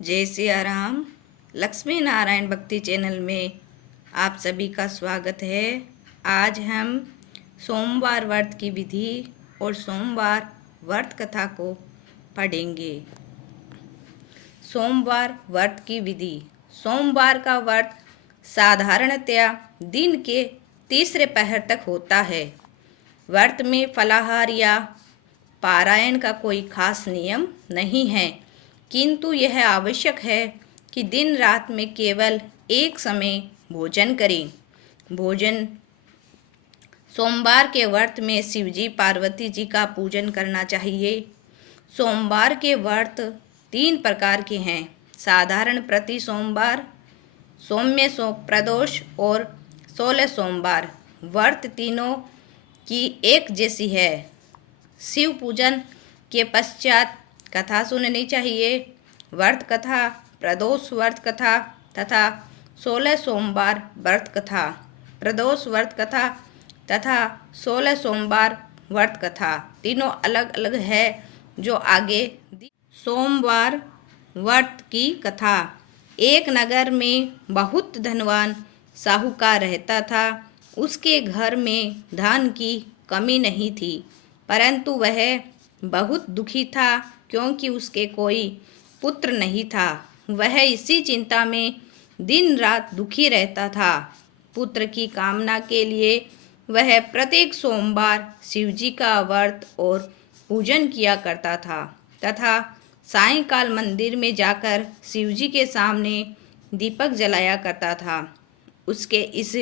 जय सिया राम। लक्ष्मी नारायण भक्ति चैनल में आप सभी का स्वागत है। आज हम सोमवार व्रत की विधि और सोमवार व्रत कथा को पढ़ेंगे। सोमवार व्रत की विधि। सोमवार का व्रत साधारणतया दिन के तीसरे पहर तक होता है। व्रत में फलाहार या पारायण का कोई खास नियम नहीं है, किंतु यह आवश्यक है कि दिन रात में केवल एक समय भोजन करें। भोजन सोमवार के व्रत में शिवजी पार्वती जी का पूजन करना चाहिए। सोमवार के व्रत 3 प्रकार के हैं: साधारण प्रति सोमवार, सौम्य प्रदोष और 16 सोमवार। व्रत तीनों की एक जैसी है। शिव पूजन के पश्चात कथा सुननी चाहिए। व्रत कथा, प्रदोष व्रत कथा तथा 16 सोमवार व्रत कथा, प्रदोष व्रत कथा तथा 16 सोमवार व्रत कथा तीनों अलग अलग है जो आगे। सोमवार व्रत की कथा। एक नगर में बहुत धनवान साहूकार रहता था। उसके घर में धन की कमी नहीं थी, परंतु वह बहुत दुखी था क्योंकि उसके कोई पुत्र नहीं था। वह इसी चिंता में दिन रात दुखी रहता था। पुत्र की कामना के लिए वह प्रत्येक सोमवार शिवजी का व्रत और पूजन किया करता था तथा सायंकाल मंदिर में जाकर शिवजी के सामने दीपक जलाया करता था। उसके इस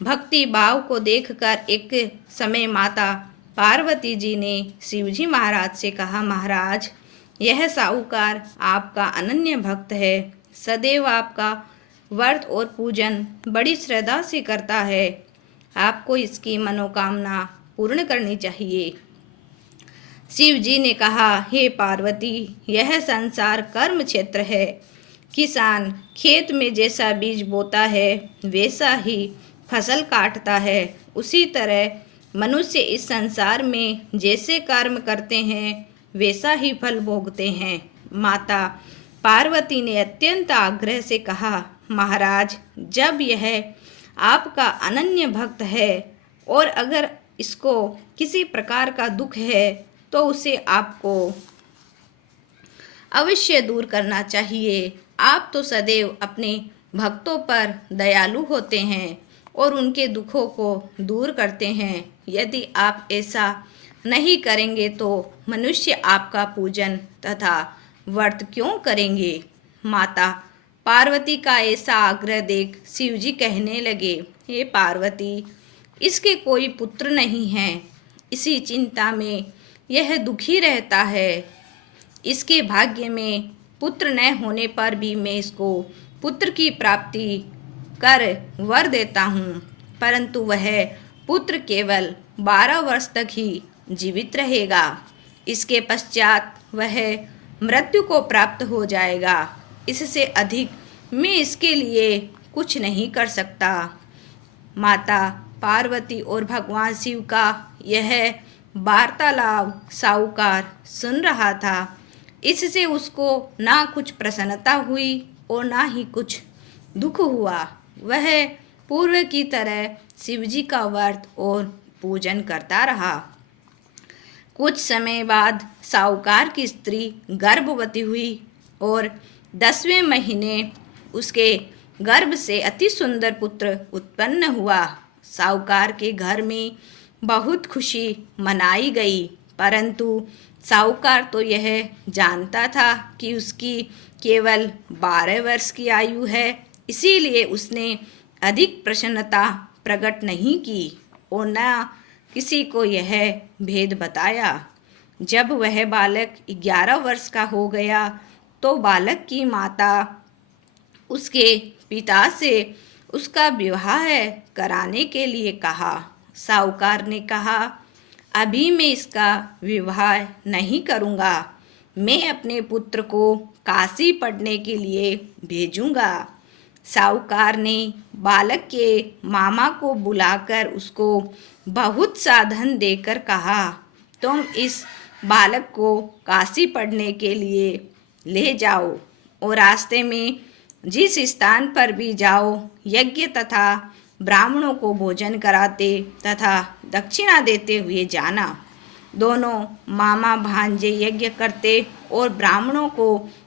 भक्ति भाव को देखकर एक समय माता पार्वती जी ने शिवजी महाराज से कहा, महाराज, यह साहूकार आपका अनन्य भक्त है, सदैव आपका व्रत और पूजन बड़ी श्रद्धा से करता है। आपको इसकी मनोकामना पूर्ण करनी चाहिए। शिव जी ने कहा, हे पार्वती, यह संसार कर्म क्षेत्र है। किसान खेत में जैसा बीज बोता है वैसा ही फसल काटता है। उसी तरह मनुष्य इस संसार में जैसे कर्म करते हैं वैसा ही फल भोगते हैं। माता पार्वती ने अत्यंत आग्रह से कहा, महाराज, जब यह आपका अनन्य भक्त है और अगर इसको किसी प्रकार का दुख है तो उसे आपको अवश्य दूर करना चाहिए। आप तो सदैव अपने भक्तों पर दयालु होते हैं और उनके दुखों को दूर करते हैं। यदि आप ऐसा नहीं करेंगे तो मनुष्य आपका पूजन तथा व्रत क्यों करेंगे। माता पार्वती का ऐसा आग्रह देख शिवजी कहने लगे, हे पार्वती, इसके कोई पुत्र नहीं है। इसी चिंता में यह दुखी रहता है। इसके भाग्य में पुत्र न होने पर भी मैं इसको पुत्र की प्राप्ति कर वर देता हूँ, परंतु वह पुत्र केवल 12 वर्ष तक ही जीवित रहेगा। इसके पश्चात वह मृत्यु को प्राप्त हो जाएगा। इससे अधिक मैं इसके लिए कुछ नहीं कर सकता। माता पार्वती और भगवान शिव का यह वार्तालाप साहूकार सुन रहा था। इससे उसको ना कुछ प्रसन्नता हुई और ना ही कुछ दुख हुआ। वह पूर्व की तरह शिवजी का व्रत और पूजन करता रहा। कुछ समय बाद साहूकार की स्त्री गर्भवती हुई और 10वें महीने उसके गर्भ से अति सुंदर पुत्र उत्पन्न हुआ। साहूकार के घर में बहुत खुशी मनाई गई, परंतु साहूकार तो यह जानता था कि उसकी केवल 12 वर्ष की आयु है, इसीलिए उसने अधिक प्रसन्नता प्रकट नहीं की और न किसी को यह भेद बताया। जब वह बालक 11 वर्ष का हो गया तो बालक की माता उसके पिता से उसका विवाह कराने के लिए कहा। साहूकार ने कहा, अभी मैं इसका विवाह नहीं करूँगा, मैं अपने पुत्र को काशी पढ़ने के लिए भेजूँगा। साहूकार ने बालक के मामा को बुलाकर उसको बहुत सा धन देकर कहा, तुम इस बालक को काशी पढ़ने के लिए ले जाओ और रास्ते में जिस स्थान पर भी जाओ यज्ञ तथा ब्राह्मणों को भोजन कराते तथा दक्षिणा देते हुए जाना। दोनों मामा भांजे यज्ञ करते और ब्राह्मणों को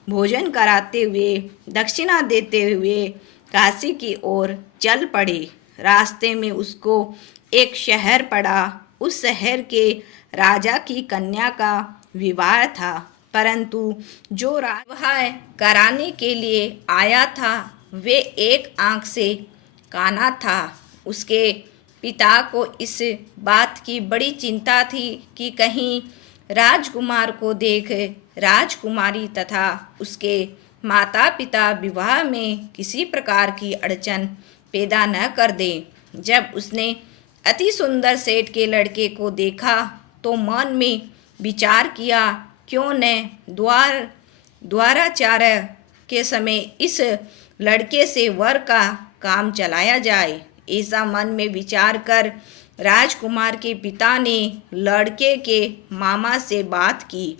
भोजन कराते हुए दक्षिणा देते हुए काशी की ओर चल पड़े। रास्ते में उसको एक शहर पड़ा। उस शहर के राजा की कन्या का विवाह था, परंतु जो विवाह कराने के लिए आया था वे एक आंख से काना था। उसके पिता को इस बात की बड़ी चिंता थी कि कहीं राजकुमार को देख राजकुमारी तथा उसके माता पिता विवाह में किसी प्रकार की अड़चन पैदा न कर दें। जब उसने अति सुंदर सेठ के लड़के को देखा तो मन में विचार किया, क्यों न द्वाराचार्य के समय इस लड़के से वर का काम चलाया जाए। ऐसा मन में विचार कर राजकुमार के पिता ने लड़के के मामा से बात की।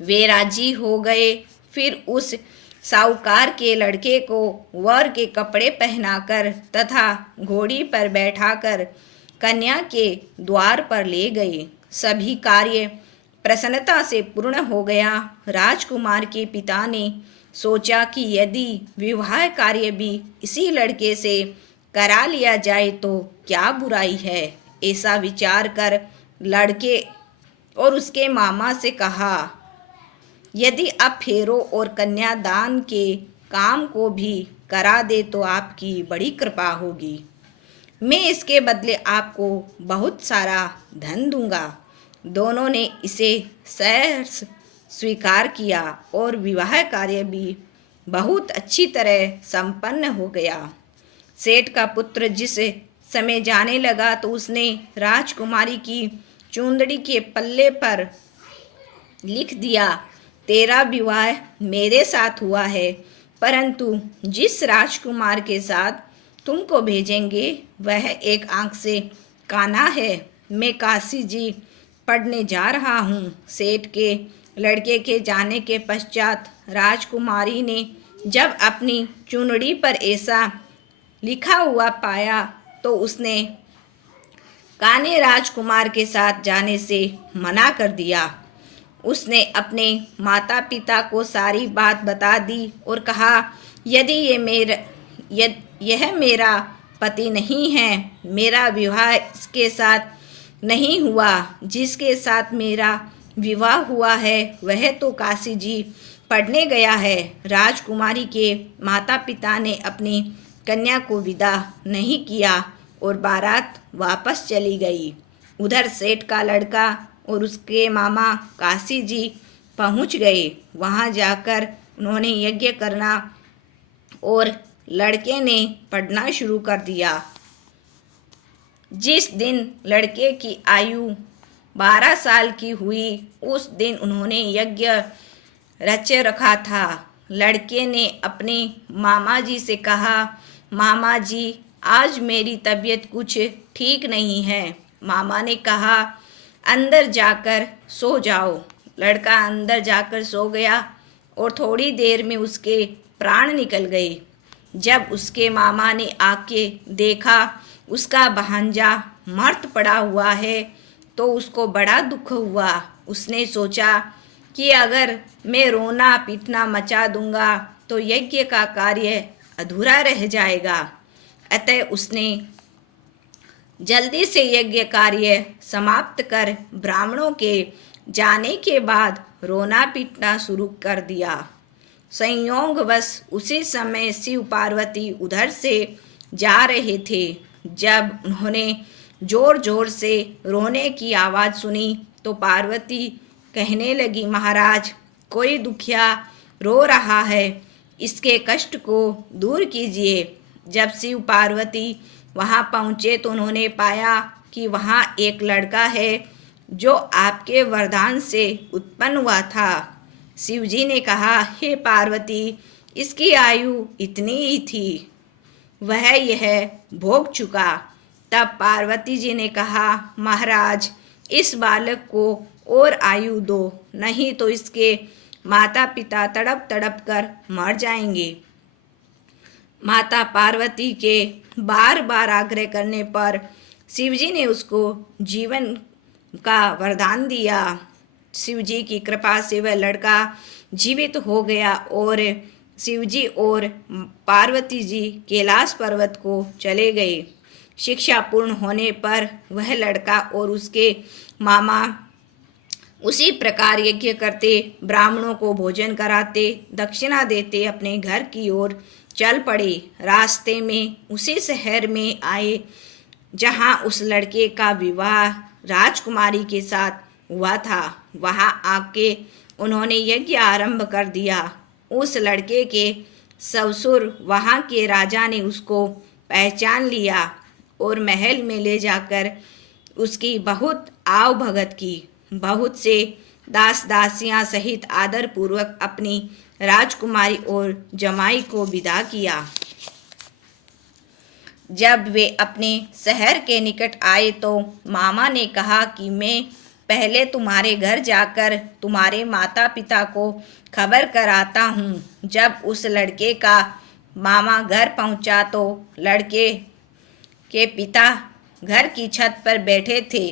वे राजी हो गए। फिर उस साहूकार के लड़के को वर के कपड़े पहनाकर तथा घोड़ी पर बैठाकर कन्या के द्वार पर ले गए। सभी कार्य प्रसन्नता से पूर्ण हो गया। राजकुमार के पिता ने सोचा कि यदि विवाह कार्य भी इसी लड़के से करा लिया जाए तो क्या बुराई है। ऐसा विचार कर लड़के और उसके मामा से कहा, यदि आप फेरों और कन्यादान के काम को भी करा दे तो आपकी बड़ी कृपा होगी। मैं इसके बदले आपको बहुत सारा धन दूंगा। दोनों ने इसे सहर्ष स्वीकार किया और विवाह कार्य भी बहुत अच्छी तरह संपन्न हो गया। सेठ का पुत्र जिस समय जाने लगा तो उसने राजकुमारी की चुंदड़ी के पल्ले पर लिख दिया, तेरा विवाह मेरे साथ हुआ है, परंतु जिस राजकुमार के साथ तुमको भेजेंगे वह एक आंख से काना है। मैं काशी जी पढ़ने जा रहा हूँ। सेठ के लड़के के जाने के पश्चात राजकुमारी ने जब अपनी चुनड़ी पर ऐसा लिखा हुआ पाया तो उसने काने राजकुमार के साथ जाने से मना कर दिया। उसने अपने माता पिता को सारी बात बता दी और कहा, यदि यह मेरा पति नहीं है, मेरा विवाह इसके साथ नहीं हुआ, जिसके साथ मेरा विवाह हुआ है वह तो काशी जी पढ़ने गया है। राजकुमारी के माता पिता ने अपनी कन्या को विदा नहीं किया और बारात वापस चली गई। उधर सेठ का लड़का और उसके मामा काशी जी पहुंच गए। वहां जाकर उन्होंने यज्ञ करना और लड़के ने पढ़ना शुरू कर दिया। जिस दिन लड़के की आयु 12 साल की हुई उस दिन उन्होंने यज्ञ रच रखा था। लड़के ने अपने मामा जी से कहा, मामा जी आज मेरी तबीयत कुछ ठीक नहीं है। मामा ने कहा, अंदर जाकर सो जाओ। लड़का अंदर जाकर सो गया और थोड़ी देर में उसके प्राण निकल गए। जब उसके मामा ने आके देखा उसका भांजा मर्त पड़ा हुआ है तो उसको बड़ा दुख हुआ। उसने सोचा कि अगर मैं रोना पीटना मचा दूंगा तो यज्ञ का कार्य अधूरा रह जाएगा। अतः उसने जल्दी से यज्ञ कार्य समाप्त कर ब्राह्मणों के जाने के बाद रोना पीटना शुरू कर दिया। संयोगवश उसी समय शिव पार्वती उधर से जा रहे थे। जब उन्होंने जोर जोर से रोने की आवाज़ सुनी तो पार्वती कहने लगी, महाराज कोई दुखिया रो रहा है, इसके कष्ट को दूर कीजिए। जब शिव पार्वती वहां पहुंचे तो उन्होंने पाया कि वहां एक लड़का है जो आपके वरदान से उत्पन्न हुआ था। शिव जी ने कहा, हे पार्वती, इसकी आयु इतनी ही थी, वह यह भोग चुका। तब पार्वती जी ने कहा, महाराज इस बालक को और आयु दो, नहीं तो इसके माता पिता तड़प तड़प कर मर जाएंगे। माता पार्वती के बार बार आग्रह करने पर शिवजी ने उसको जीवन का वरदान दिया। शिवजी की कृपा से वह लड़का जीवित हो गया और शिवजी और पार्वती जी कैलाश पर्वत को चले गए। शिक्षा पूर्ण होने पर वह लड़का और उसके मामा उसी प्रकार यज्ञ करते, ब्राह्मणों को भोजन कराते, दक्षिणा देते अपने घर की ओर चल पड़े। रास्ते में उसी शहर में आए जहां उस लड़के का विवाह राजकुमारी के साथ हुआ था। वहां आके उन्होंने यज्ञ आरंभ कर दिया। उस लड़के के ससुर वहां के राजा ने उसको पहचान लिया और महल में ले जाकर उसकी बहुत आव भगत की। बहुत से दास दासियां सहित आदर पूर्वक अपनी राजकुमारी और जमाई को विदा किया। जब वे अपने शहर के निकट आए तो मामा ने कहा कि मैं पहले तुम्हारे घर जाकर तुम्हारे माता पिता को खबर कराता हूँ। जब उस लड़के का मामा घर पहुँचा तो लड़के के पिता घर की छत पर बैठे थे।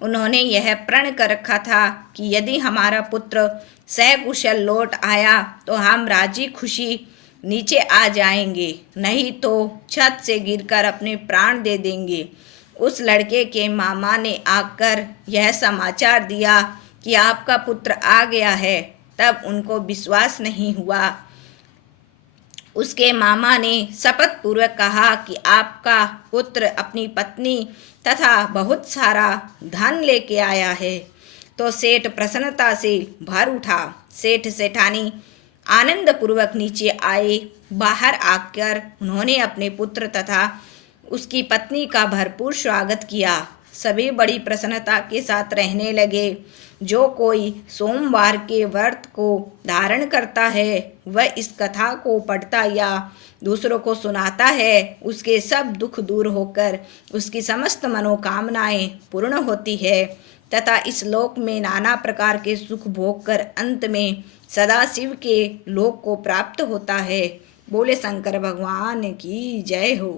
उन्होंने यह प्रण कर रखा था कि यदि हमारा पुत्र सकुशल लौट आया तो हम राजी खुशी नीचे आ जाएंगे, नहीं तो छत से गिरकर अपने प्राण दे देंगे। उस लड़के के मामा ने आकर यह समाचार दिया कि आपका पुत्र आ गया है। तब उनको विश्वास नहीं हुआ। उसके मामा ने शपथ पूर्वक कहा कि आपका पुत्र अपनी पत्नी तथा बहुत सारा धन लेके आया है। तो सेठ प्रसन्नता से भर उठा। सेठ सेठानी आनंद पूर्वक नीचे आए। बाहर आकर उन्होंने अपने पुत्र तथा उसकी पत्नी का भरपूर स्वागत किया। सभी बड़ी प्रसन्नता के साथ रहने लगे। जो कोई सोमवार के व्रत को धारण करता है वह इस कथा को पढ़ता या दूसरों को सुनाता है, उसके सब दुख दूर होकर उसकी समस्त मनोकामनाएं पूर्ण होती है तथा इस लोक में नाना प्रकार के सुख भोग कर अंत में सदाशिव के लोक को प्राप्त होता है। बोले शंकर भगवान की जय हो।